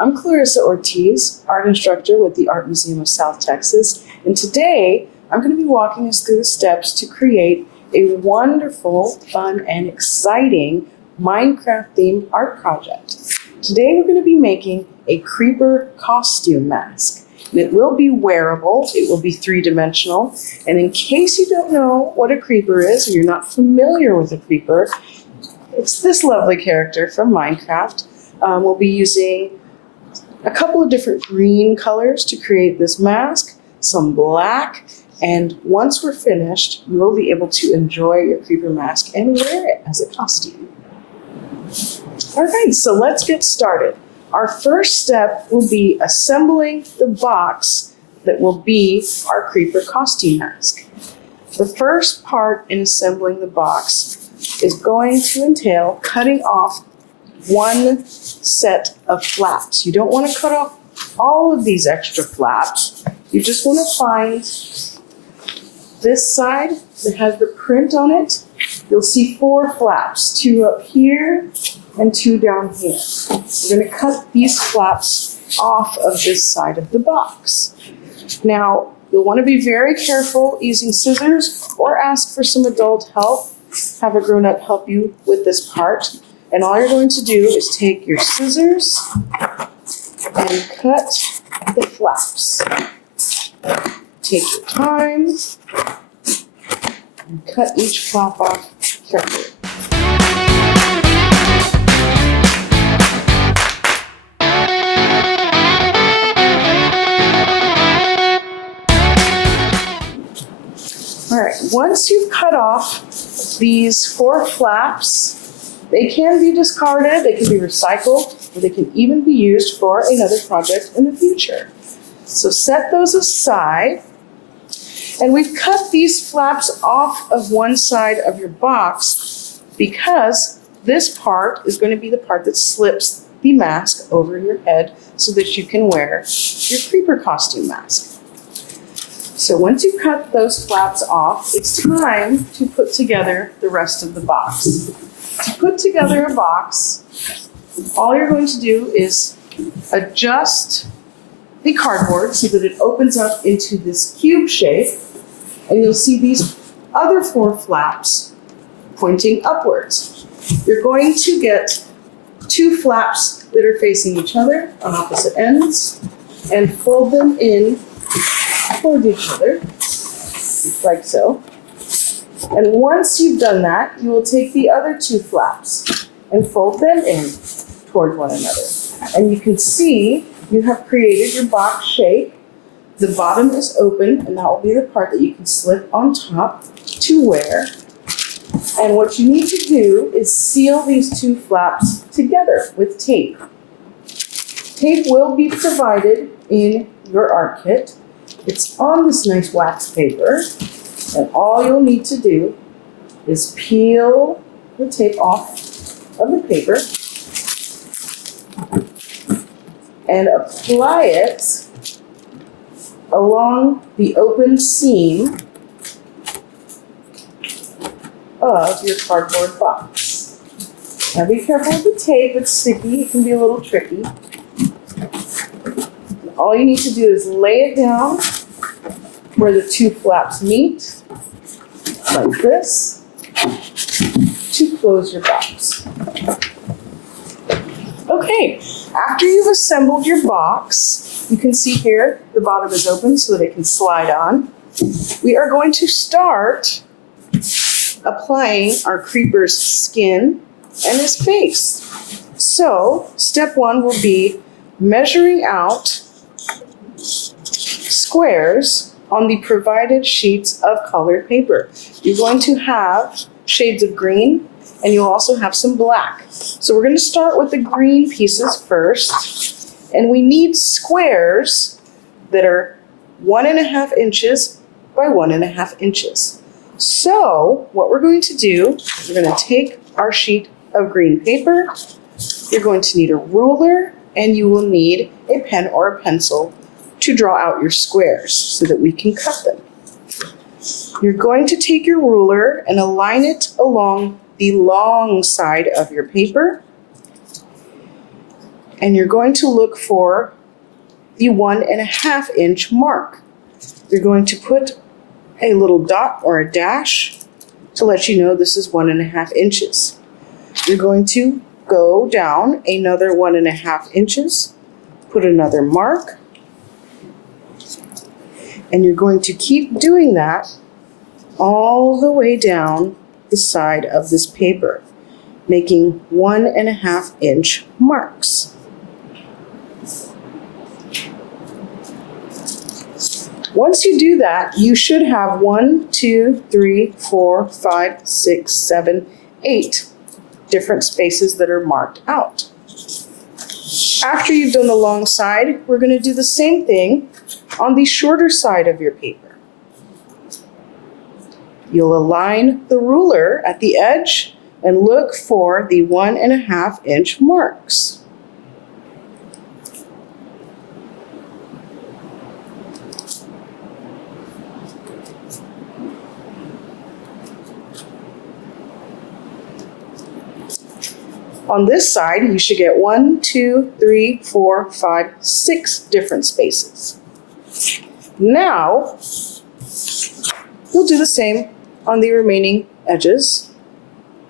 I'm Clarissa Ortiz, art instructor with the Art Museum of South Texas, and today I'm going to be walking us through the steps to create a wonderful, fun, and exciting Minecraft-themed art project. Today we're going to be making a creeper costume mask. And it will be wearable, it will be three-dimensional, and in case you don't know what a creeper is, or you're not familiar with a creeper, it's this lovely character from Minecraft. We'll be using a couple of different green colors to create this mask, some black, and once we're finished, you will be able to enjoy your creeper mask and wear it as a costume. All right, so let's get started. Our first step will be assembling the box that will be our creeper costume mask. The first part in assembling the box is going to entail cutting off one set of flaps. You don't want to cut off all of these extra flaps. You just want to find this side that has the print on it. You'll see 4 flaps, 2 up here and 2 down here. We're going to cut these flaps off of this side of the box. Now, you'll want to be very careful using scissors or ask for some adult help. Have a grown-up help you with this part. And all you're going to do is take your scissors and cut the flaps. Take your time and cut each flap off carefully. All right, once you've cut off these 4 flaps, they can be discarded, they can be recycled, or they can even be used for another project in the future. So set those aside. And we've cut these flaps off of one side of your box because this part is going to be the part that slips the mask over your head so that you can wear your creeper costume mask. So once you cut those flaps off, it's time to put together the rest of the box. To put together a box, all you're going to do is adjust the cardboard so that it opens up into this cube shape, and you'll see these other 4 flaps pointing upwards. You're going to get 2 flaps that are facing each other on opposite ends and fold them in toward each other, like so. And once you've done that, you will take the other 2 flaps and fold them in toward one another. And you can see you have created your box shape. The bottom is open, and that will be the part that you can slip on top to wear. And what you need to do is seal these 2 flaps together with tape. Tape will be provided in your art kit. It's on this nice wax paper. And all you'll need to do is peel the tape off of the paper and apply it along the open seam of your cardboard box. Now be careful with the tape, it's sticky, it can be a little tricky. All you need to do is lay it down where the 2 flaps meet, like this, to close your box. Okay, after you've assembled your box, you can see here the bottom is open so that it can slide on. We are going to start applying our creeper's skin and his face. So, step 1 will be measuring out squares on the provided sheets of colored paper. You're going to have shades of green, and you'll also have some black. So we're going to start with the green pieces first, and we need squares that are 1.5 inches by 1.5 inches. So what we're going to do is we're going to take our sheet of green paper. You're going to need a ruler, and you will need a pen or a pencil to draw out your squares so that we can cut them. You're going to take your ruler and align it along the long side of your paper. And you're going to look for the 1.5 inch mark. You're going to put a little dot or a dash to let you know this is 1.5 inches. You're going to go down another 1.5 inches, put another mark, and you're going to keep doing that all the way down the side of this paper, making 1.5 inch marks. Once you do that, you should have 1, 2, 3, 4, 5, 6, 7, 8 different spaces that are marked out. After you've done the long side, we're going to do the same thing on the shorter side of your paper. You'll align the ruler at the edge and look for the 1.5 inch marks. On this side, you should get 1, 2, 3, 4, 5, 6 different spaces. Now, you'll do the same on the remaining edges,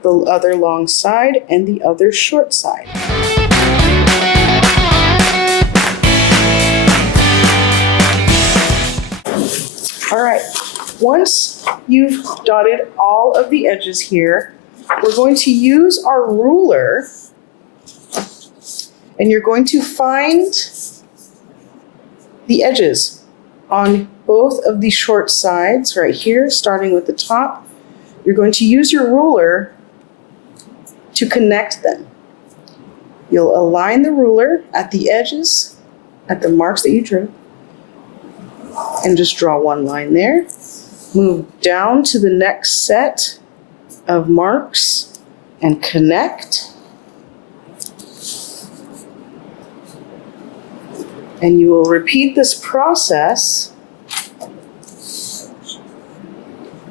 the other long side and the other short side. All right, once you've dotted all of the edges here, we're going to use our ruler, and you're going to find the edges on both of the short sides right here, starting with the top. You're going to use your ruler to connect them. You'll align the ruler at the edges, at the marks that you drew, and just draw one line there. Move down to the next set of marks and connect. And you will repeat this process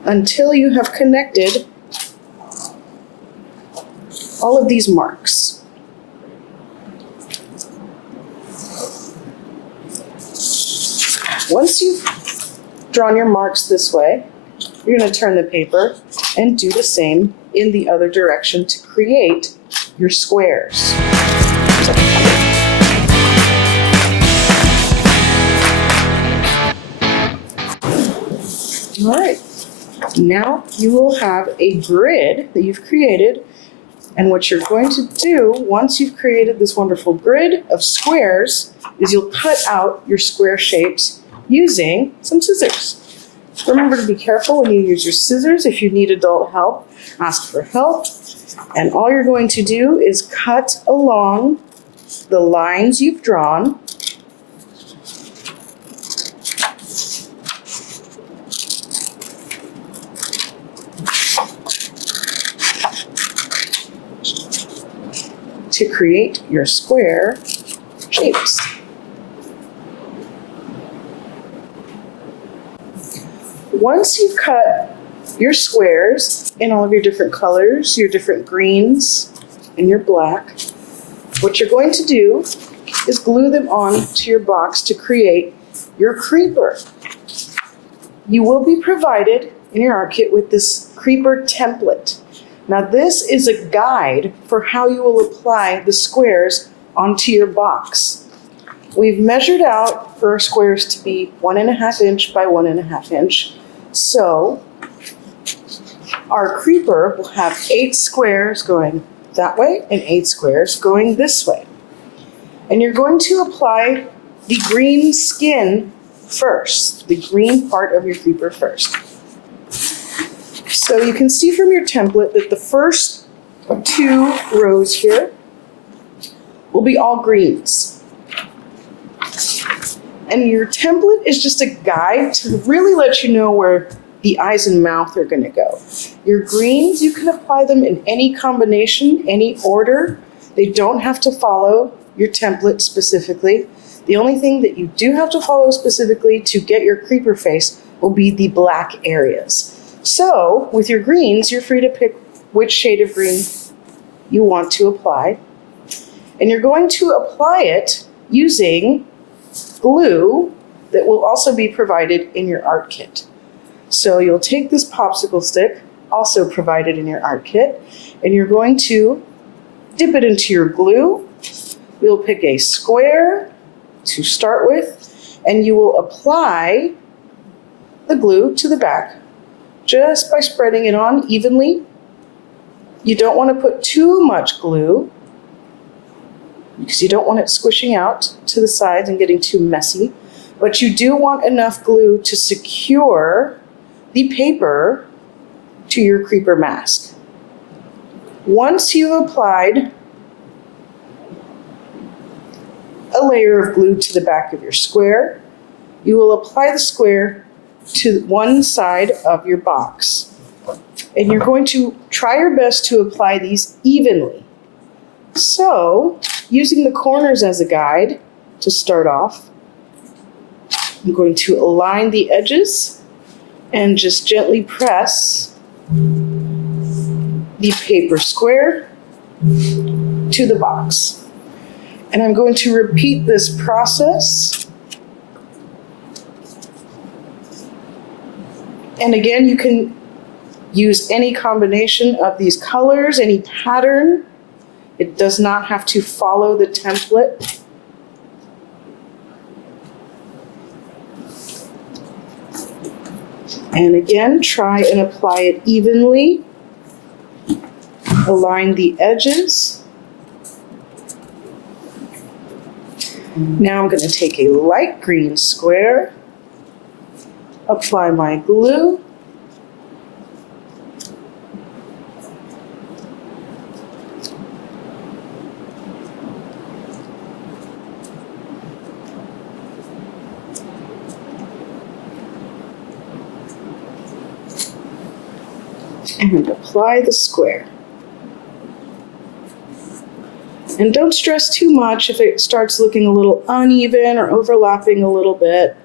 until you have connected all of these marks. Once you've drawn your marks this way, you're going to turn the paper and do the same in the other direction to create your squares. All right, now you will have a grid that you've created, and what you're going to do once you've created this wonderful grid of squares is you'll cut out your square shapes using some scissors. Remember to be careful when you use your scissors. If you need adult help, ask for help. And all you're going to do is cut along the lines you've drawn. To create your square shapes. Once you've cut your squares in all of your different colors, your different greens, and your black, what you're going to do is glue them on to your box to create your creeper. You will be provided in your art kit with this creeper template. Now this is a guide for how you will apply the squares onto your box. We've measured out for our squares to be 1.5 inch by 1.5 inch. So our creeper will have 8 squares going that way and 8 squares going this way. And you're going to apply the green skin first, the green part of your creeper first. So you can see from your template that the first 2 rows here will be all greens. And your template is just a guide to really let you know where the eyes and mouth are going to go. Your greens, you can apply them in any combination, any order. They don't have to follow your template specifically. The only thing that you do have to follow specifically to get your creeper face will be the black areas. So with your greens, you're free to pick which shade of green you want to apply. And you're going to apply it using glue that will also be provided in your art kit. So you'll take this popsicle stick, also provided in your art kit, and you're going to dip it into your glue. You'll pick a square to start with, and you will apply the glue to the back just by spreading it on evenly. You don't want to put too much glue because you don't want it squishing out to the sides and getting too messy, but you do want enough glue to secure the paper to your creeper mask. Once you've applied a layer of glue to the back of your square, you will apply the square to one side of your box. And you're going to try your best to apply these evenly. So, using the corners as a guide to start off, I'm going to align the edges and just gently press the paper square to the box. And I'm going to repeat this process. And again, you can use any combination of these colors, any pattern. It does not have to follow the template. And again, try and apply it evenly. Align the edges. Now I'm going to take a light green square, apply my glue, and apply the square. And don't stress too much if it starts looking a little uneven or overlapping a little bit.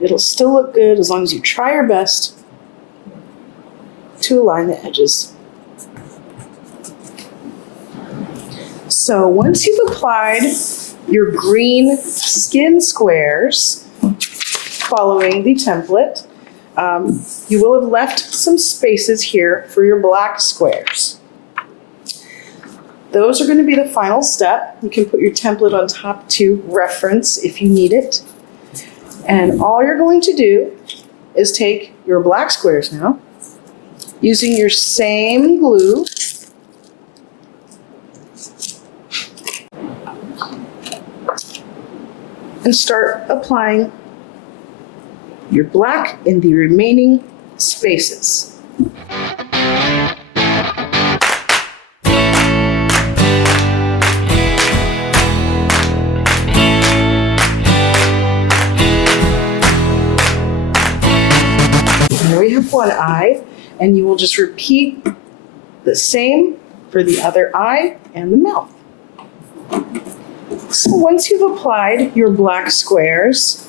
It'll still look good as long as you try your best to align the edges. So once you've applied your green skin squares following the template, you will have left some spaces here for your black squares. Those are going to be the final step. You can put your template on top to reference if you need it. And all you're going to do is take your black squares now, using your same glue, and start applying your black in the remaining spaces. There we have one eye, and you will just repeat the same for the other eye and the mouth. So once you've applied your black squares,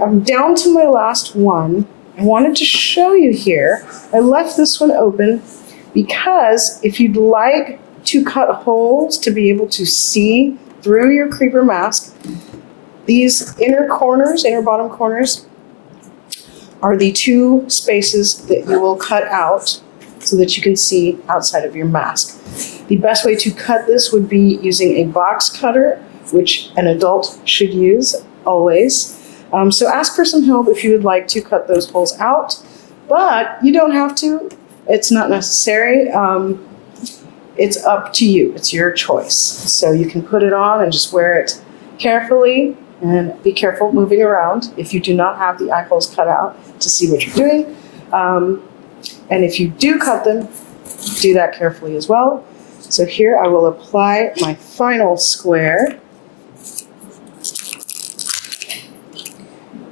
I'm down to my last one. I wanted to show you here. I left this one open because if you'd like to cut holes to be able to see through your creeper mask, these inner bottom corners, are the two spaces that you will cut out so that you can see outside of your mask. The best way to cut this would be using a box cutter, which an adult should use always. So ask for some help if you would like to cut those holes out, but you don't have to. It's not necessary. It's up to you. It's your choice. So you can put it on and just wear it carefully, and be careful moving around if you do not have the eye holes cut out to see what you're doing. And if you do cut them, do that carefully as well. So here I will apply my final square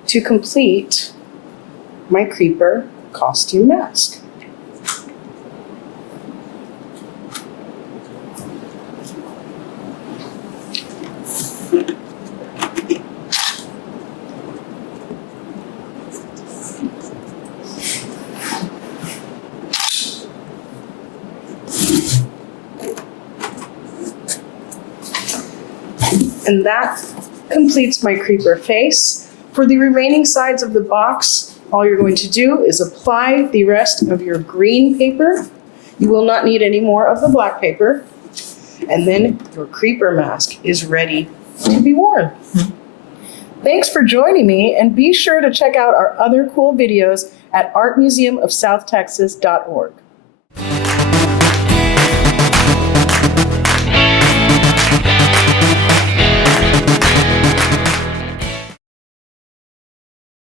to complete my creeper costume mask. And that completes my creeper face. For the remaining sides of the box, all you're going to do is apply the rest of your green paper. You will not need any more of the black paper. And then your creeper mask is ready to be worn. Thanks for joining me, and be sure to check out our other cool videos at artmuseumofsouthtexas.org.